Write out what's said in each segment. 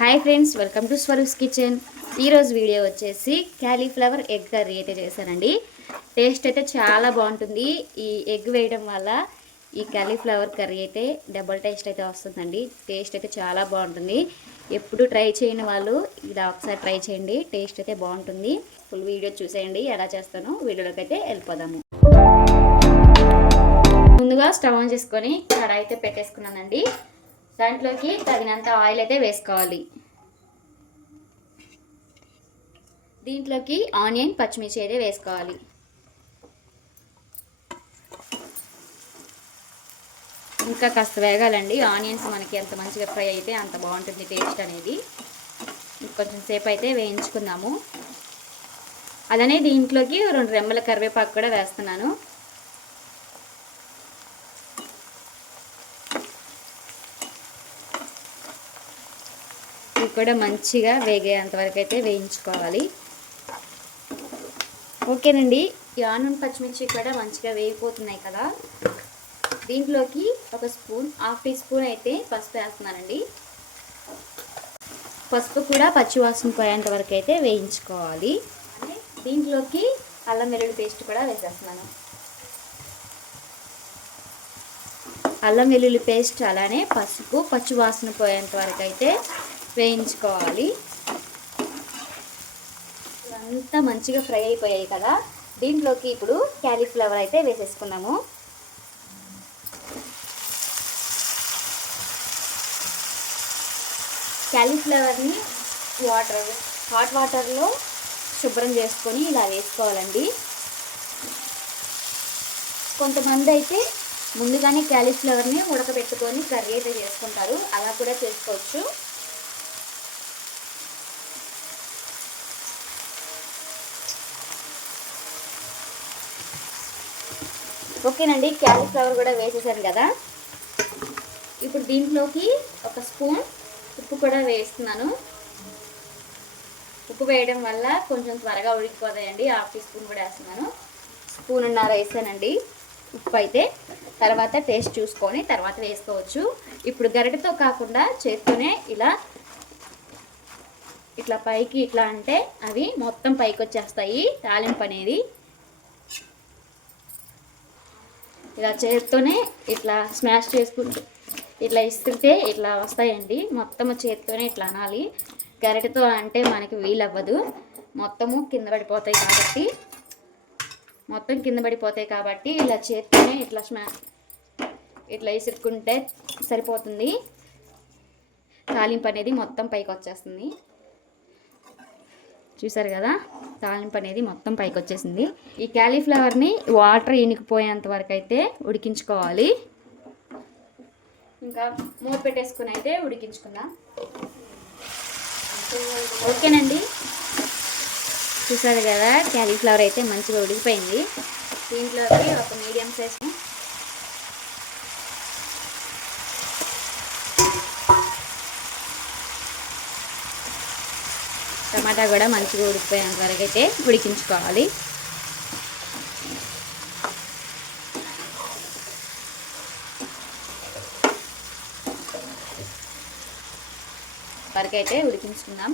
Hi friends, welcome to Swaroop's kitchen. ఈరోజు video వచ్చేసి cauliflower egg curry అయితే చేశానండి. టేస్ట్ అయితే చాలా బాగుంటుంది. ఈ ఎగ్ వేయడం వల్ల ఈ క్యాలీఫ్లవర్ కర్రీ అయితే డబుల్ టేస్ట్ అయితే వస్తుందండి. టేస్ట్ అయితే చాలా బాగుంటుంది. ఎప్పుడు ట్రై చేయని వాళ్ళు ఇలా ఒకసారి ట్రై చేయండి. టేస్ట్ అయితే బాగుంటుంది. ఫుల్ వీడియో చూసేయండి ఎలా చేస్తానో. వీడియోలోకి అయితే వెళ్ళిపోదాము. ముందుగా స్టవ్ ఆన్ చేసుకొని కడాయి అయితే పెట్టేసుకున్నానండి. దాంట్లోకి తగినంత ఆయిల్ అయితే వేసుకోవాలి. దీంట్లోకి ఆనియన్, పచ్చిమిర్చి అయితే వేసుకోవాలి. ఇంకా కాస్త వేగాలండి. ఆనియన్స్ మనకి ఎంత మంచిగా ఫ్రై అయితే అంత బాగుంటుంది టేస్ట్ అనేది. కొంచెం సేపు అయితే వేయించుకుందాము. అలానే దీంట్లోకి 2 రెమ్మల కరివేపాకు కూడా వేస్తున్నాను. ఇవి కూడా మంచిగా వేగేంత వరకు అయితే వేయించుకోవాలి. ఓకేనండి, ఈ ఆనియన్, పచ్చిమిర్చి కూడా మంచిగా వేగిపోతున్నాయి కదా. దీంట్లోకి ఒక హాఫ్ టీ స్పూన్ అయితే పసుపు వేస్తున్నానండి. పసుపు కూడా పచ్చివాసన పోయేంత వరకు అయితే వేయించుకోవాలి. దీంట్లోకి అల్లం వెల్లుల్లి పేస్ట్ కూడా వేసేస్తున్నాను. అల్లం వెల్లుల్లి పేస్ట్ అలానే పసుపు పచ్చివాసన పోయేంత వరకు అయితే వేయించుకోవాలి. ఇదంతా మంచిగా ఫ్రై అయిపోయాయి కదా. దీంట్లోకి ఇప్పుడు క్యాలీఫ్లవర్ అయితే వేసేసుకున్నాము. క్యాలీఫ్లవర్ని హాట్ వాటర్లో శుభ్రం చేసుకొని ఇలా వేసుకోవాలండి. కొంతమంది అయితే ముందుగానే క్యాలీఫ్లవర్ని ఉడకబెట్టుకొని కర్రీ అయితే చేసుకుంటారు. అలా కూడా చేసుకోవచ్చు. ఓకేనండి, క్యాలీఫ్లవర్ కూడా వేసేసాను కదా. ఇప్పుడు దీంట్లోకి ఒక స్పూన్ ఉప్పు కూడా వేస్తున్నాను. ఉప్పు వేయడం వల్ల కొంచెం త్వరగా ఉడికిపోతాయండి. హాఫ్ టీ స్పూన్ కూడా వేస్తున్నాను. 1.5 స్పూన్ వేసానండి ఉప్పు అయితే. తర్వాత టేస్ట్ చూసుకొని తర్వాత వేసుకోవచ్చు. ఇప్పుడు గరిటెతో కాకుండా చేత్తోనే ఇట్లా పైకి ఇట్లా అంటే అవి మొత్తం పైకి వచ్చేస్తాయి. తాలింపు అనేది ఇలా చేత్తోనే ఇట్లా స్మాష్ చేసుకుంటూ ఇట్లా ఇస్తుంటే ఇట్లా వస్తాయండి. మొత్తము చేత్తోనే ఇట్లా అనాలి. గరిటెతో అంటే మనకి వీలవ్వదు. మొత్తము కింద పడిపోతాయి కాబట్టి ఇలా చేత్తోనే ఇట్లా ఇసురుకుంటే సరిపోతుంది. తాలింపు అనేది మొత్తం పైకి వచ్చేస్తుంది. చూసారు కదా, తాలింపు అనేది మొత్తం పైకి వచ్చేసింది. ఈ క్యాలీఫ్లవర్ని వాటర్ ఇనికిపోయేంత వరకు అయితే ఉడికించుకోవాలి. ఇంకా మూత పెట్టేసుకుని అయితే ఉడికించుకుందాం. ఓకేనండి, చూసారు కదా, క్యాలీఫ్లవర్ అయితే మంచిగా ఉడికిపోయింది. దీంట్లోకి ఒక మీడియం సైజ్ టమాటా కూడా మంచిగా ఉడికిపోయేంత వరకు అయితే ఉడికించుకోవాలి. వరకైతే ఉడికించుకుందాం.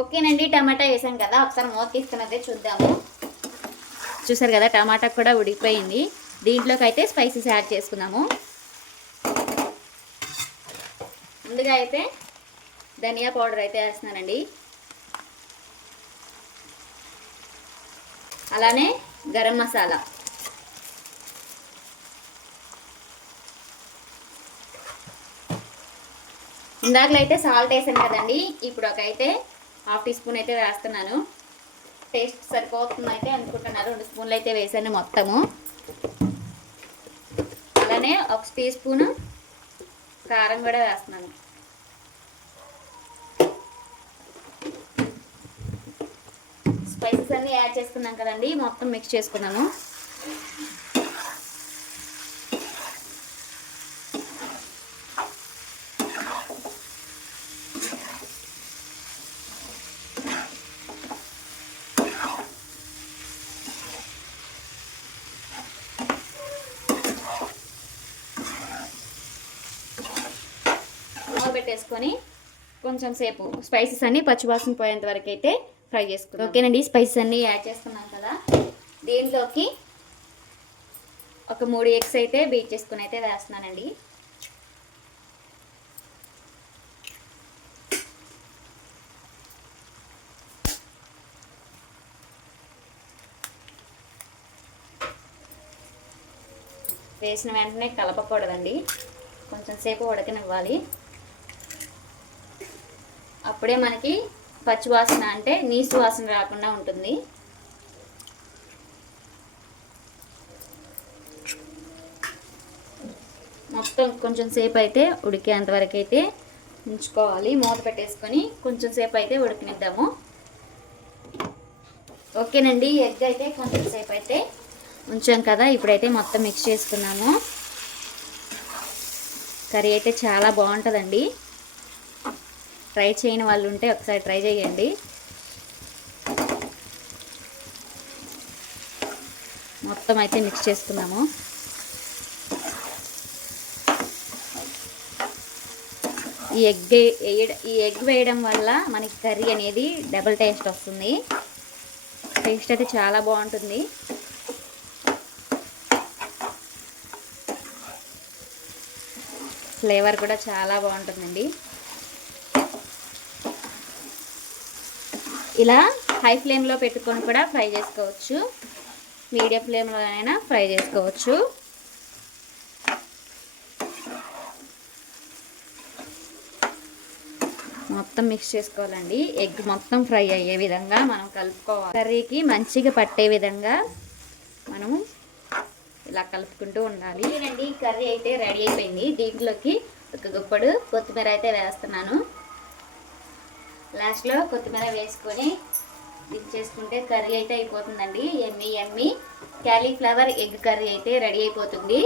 ఓకేనండి, టమాటా వేసాం కదా. ఒకసారి మూత తీసుకుని అయితే చూద్దాము. చూసారు కదా, టమాటా కూడా ఉడికిపోయింది. దీంట్లోకి అయితే స్పైసెస్ యాడ్ చేసుకుందాము. ముందుగా అయితే ధనియా పౌడర్ అయితే వేస్తున్నానండి. అలానే గరం మసాలా, ఇందాకలో అయితే సాల్ట్ వేసాను కదండి. ఇప్పుడు అయితే హాఫ్ టీ స్పూన్ అయితే వేస్తున్నాను. టేస్ట్ సరిపోతుంది అయితే అనుకుంటున్నారు. 2 స్పూన్లు అయితే వేసాను మొత్తము. అలానే 1 టీ స్పూన్ కారం కూడా వేస్తున్నాను. స్పైసెస్ అన్నీ యాడ్ చేసుకున్నాం కదండి. మొత్తం మిక్స్ చేసుకున్నాను. పెట్టేసుకొని కొంచెం సేపు స్పైసెస్ అన్నీ పచ్చివాసన పోయేంత వరకు అయితే ఫ్రై చేసుకుందాం. ఓకేనండి, స్పైసెస్ అన్నీ యాడ్ చేసుకున్నాం కదా. దీంట్లోకి ఒక 3 ఎగ్స్ అయితే బీట్ చేసుకుని అయితే వేస్తున్నానండి. వేసిన వెంటనే కలపకూడదండి, కొంచెం సేపు ఉడకనివ్వాలి. అప్పుడే మనకి పచ్చివాసన అంటే నీసు వాసన రాకుండా ఉంటుంది. మొత్తం కొంచెం సేపు అయితే ఉడికేంత వరకు అయితే ఉంచుకోవాలి. మూత పెట్టేసుకొని కొంచెం సేపు అయితే ఉడికినిద్దాము. ఓకేనండి, ఎగ్ అయితే కొంచెం సేపు అయితే ఉంచాం కదా. ఇప్పుడైతే మొత్తం మిక్స్ చేసుకున్నాము. కర్రీ అయితే చాలా బాగుంటుందండి. ట్రై చేయని వాళ్ళు ఉంటే ఒకసారి ట్రై చేయండి. మొత్తం అయితే మిక్స్ చేసుకున్నాము. ఈ ఎగ్ వేయడం వల్ల మనకి కర్రీ అనేది డబుల్ టేస్ట్ వస్తుంది. టేస్ట్ అయితే చాలా బాగుంటుంది. ఫ్లేవర్ కూడా చాలా బాగుంటుందండి. ఇలా హై ఫ్లేమ్లో పెట్టుకొని కూడా ఫ్రై చేసుకోవచ్చు, మీడియం ఫ్లేమ్లోనైనా ఫ్రై చేసుకోవచ్చు. మొత్తం మిక్స్ చేసుకోవాలండి. ఎగ్ మొత్తం ఫ్రై అయ్యే విధంగా మనం కలుపుకోవాలి. కర్రీకి మంచిగా పట్టే విధంగా మనము ఇలా కలుపుకుంటూ ఉండాలి. అండి, కర్రీ అయితే రెడీ అయిపోయింది. దీంట్లోకి ఒక గుప్పడు కొత్తిమీర అయితే వేస్తున్నాను. లాస్ట్లో కొత్తిమీర వేసుకొని దించేసుకుంటే కర్రీ అయితే అయిపోతుందండి. ఎమ్మీ క్యాలీఫ్లవర్ ఎగ్ కర్రీ అయితే రెడీ అయిపోతుంది.